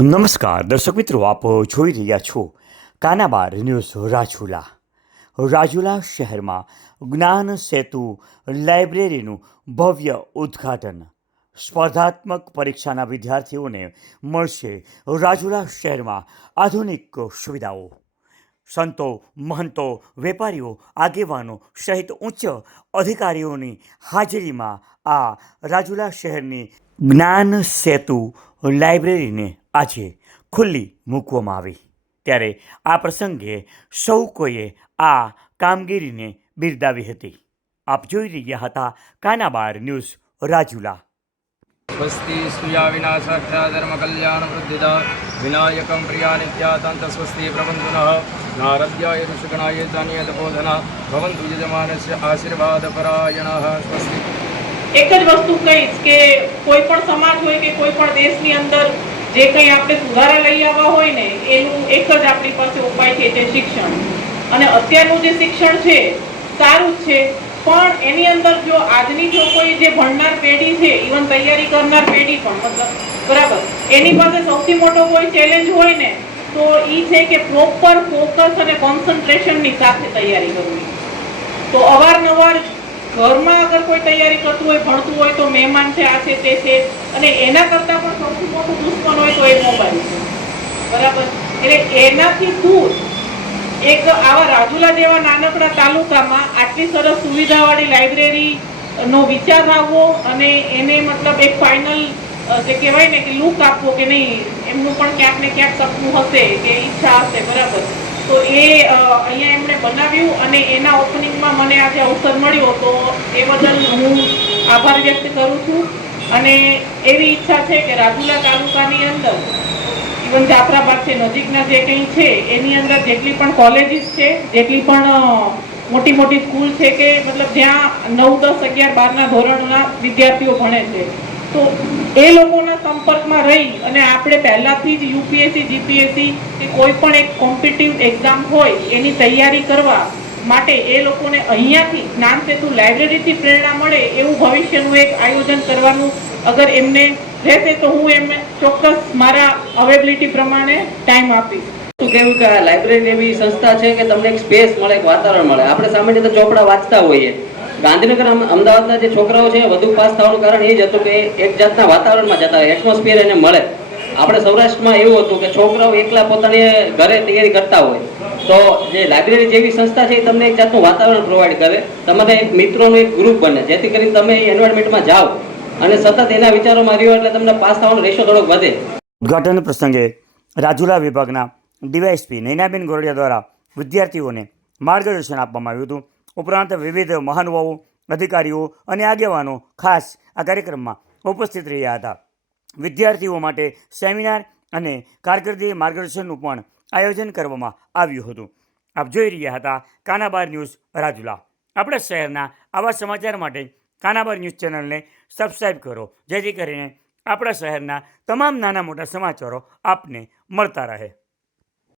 નમસ્કાર દર્શક મિત્રો, આપ જોઈ રહ્યા છો કાનાબાર ન્યૂઝ. રાજુલા શહેરમાં જ્ઞાન સેતુ લાઇબ્રેરીનું ભવ્ય ઉદ્ઘાટન. સ્પર્ધાત્મક પરીક્ષાના વિદ્યાર્થીઓને મળશે રાજુલા શહેરમાં આધુનિક સુવિધાઓ. સંતો, મહંતો, વેપારીઓ, આગેવાનો સહિત ઉચ્ચ અધિકારીઓની હાજરીમાં આ રાજુલા શહેરની જ્ઞાન સેતુ લાઇબ્રેરીને આજે ખુલ્લી મૂકવામાં આવી. ત્યારે આ પ્રસંગે સૌ કોઈએ આ કામગીરીને બિરદાવી હતી. આપ જોઈ રહ્યા હતા કાનાબાર ન્યૂઝ રાજુલા. સ્વસ્તિ સ્તુયા વિનાશાખ્યા ધર્મ કલ્યાણ વૃદ્ધિદા વિનાયકમ પ્રિયા નિત્યાતંત સ્વસ્તિ પ્રબંધુનઃ નારદ્યાય ઋષિગણાય જાનીયત બોધના ભવન્તુ યજમાનસ્ય આશીર્વાદ પરાયણઃ. સ્વસ્તિ. એક જ વસ્તુ કહીશ કે કોઈ પણ સમાજ હોય કે કોઈ પણ દેશની અંદર જે કંઈ આપણે સુધારા લઈ આવવા હોય ને એનું એક જ આપણી પાસે ઉપાય છે, તે શિક્ષણ. અને અત્યારનું જે શિક્ષણ છે સારું જ છે, પણ એની અંદર જો આજની જો કોઈ જે ભણનાર પેઢી છે, ઇવન તૈયારી કરનાર પેઢી પણ મતલબ બરાબર, એની પાસે સૌથી મોટો કોઈ ચેલેન્જ હોય ને તો એ છે કે પ્રોપર ફોકસ અને કોન્સન્ટ્રેશનની સાથે તૈયારી કરવી. તો અવારનવાર ઘરમાં અગર કોઈ તૈયારી કરતું હોય, ભણતું હોય તો મહેમાન છે, આ છે, તે છે, અને એના કરતાં પણ સૌથી મોટું દુશ્મન હોય તો એ મોબાઈલ છે. બરાબર. એટલે એનાથી દૂર એક આવા રાજુલા જેવા નાનકડા તાલુકામાં આટલી સરસ સુવિધાવાળી લાઇબ્રેરીનો વિચાર આવવો અને એને મતલબ એક ફાઇનલ જે કહેવાય ને કે લુક આપવો કે નહીં, એમનું પણ ક્યાંક ને ક્યાંક સપનું હશે કે ઈચ્છા હશે. બરાબર. તો એ અહીંયા એમણે બનાવ્યું અને એના ઓપનિંગમાં મને આજે અવસર મળ્યો, તો એ બદલ હું આભાર વ્યક્ત કરું છું. અને એવી ઈચ્છા છે કે રાજુલા તાલુકાની અંદર ઇવન જાફરાબાદ છે, નજીકના જે કંઈ છે એની અંદર જેટલી પણ કોલેજીસ છે, જેટલી પણ મોટી મોટી સ્કૂલ છે કે મતલબ જ્યાં 9, 10, 11, 12ના ધોરણના વિદ્યાર્થીઓ ભણે છે, તો એ લોકોના સંપર્કમાં રહી અને આપણે પહેલાથી જ યુપીએસસી, જીપીએસસી કે કોઈ પણ એક કોમ્પિટિટિવ એક્ઝામ હોય એની તૈયારી કરવા માટે એ લોકોને અહીંયાથી જ્ઞાન સેતુ લાઇબ્રેરીથી પ્રેરણા મળે એવું ભવિષ્યનું એક આયોજન કરવાનું અગર એમને રહેશે તો હું એમને ચોક્કસ મારા અવેબિલિટી પ્રમાણે ટાઈમ આપીશ. શું કહેવું કે આ લાઇબ્રેરી એવી સંસ્થા છે કે તમને એક સ્પેસ મળે, એક વાતાવરણ મળે. આપણે સામાન્ય રીતે ચોપડા વાંચતા હોઈએ. ગાંધીનગર, અમદાવાદના જે છોકરાઓ છે વધુ પાસ થવાનું કારણ એ જ હતું કે એક જાતના વાતાવરણમાં જતા હોય, એટમોસ્ફિયર એને મળે. આપણે સૌરાષ્ટ્રમાં એવું હતું કે છોકરાઓ એકલા પોતાની ઘરે તૈયારી કરતા હોય, તો જે લાઇબ્રેરી જેવી સંસ્થા છે એ તમને એક જાતનું વાતાવરણ પ્રોવાઈડ કરે, તમારે એક મિત્રોનું એક ગ્રુપ બને, જેથી કરીને તમે એ એન્વાયરમેન્ટમાં જાઓ અને સતત એના વિચારોમાં રહ્યો એટલે તમને પાસ થવાનો રેશિયો થોડોક વધે. ઉદ્ઘાટન પ્રસંગે રાજુલા વિભાગના ડીવાયએસપી નૈનાબેન ગોરડિયા દ્વારા વિદ્યાર્થીઓને માર્ગદર્શન આપવામાં આવ્યું હતું. ઉપરાંત વિવિધ મહાનુભાવો, અધિકારીઓ અને આગેવાનો ખાસ આ કાર્યક્રમમાં ઉપસ્થિત રહ્યા હતા. વિદ્યાર્થીઓ માટે સેમિનાર અને કારકિર્દી માર્ગદર્શનનું પણ આયોજન કરવામાં આવ્યું હતું. આપ જોઈ રહ્યા હતા કાનાબાર ન્યૂઝ રાજુલા. આપણા શહેરના આવા સમાચાર માટે કાનાબાર ન્યૂઝ ચેનલને સબસ્ક્રાઈબ કરો, જેથી કરીને આપણા શહેરના તમામ નાના મોટા સમાચારો આપને મળતા રહે.